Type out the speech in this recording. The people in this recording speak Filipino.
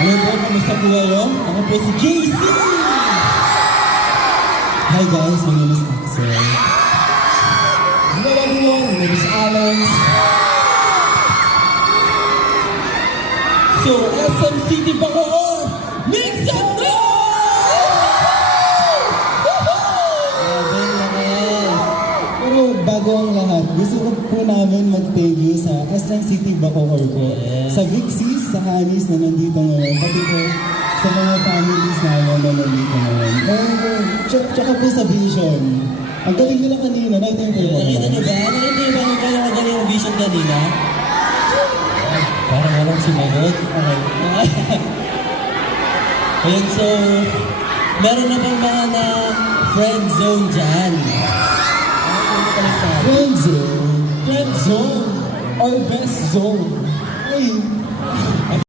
Hello po, kamusta po kayo? Ako po si JC! Hi guys, my name is Axel. Hello everyone, my name is Alex. So, SM City Bacoor, make some Pero bago ang lahat, gusto ko po namin mag-thank you sa SM City Bacoor po. Sa Big Sis, sa Hanis na nandito ngayon, pati po sa mga families namin na nandito ngayon. And tsaka po sa Vision. Ang galing nila kanina, nakita niyo po. Nakita niyo ba? Nakita niyo ba kung kailan magaling ang Vision kanina? Parang walang sumagot. Okay. Ayun, so, meron na bang mga na friend zone dyan? Friend zone. Friend zone. Or best zone. Ay,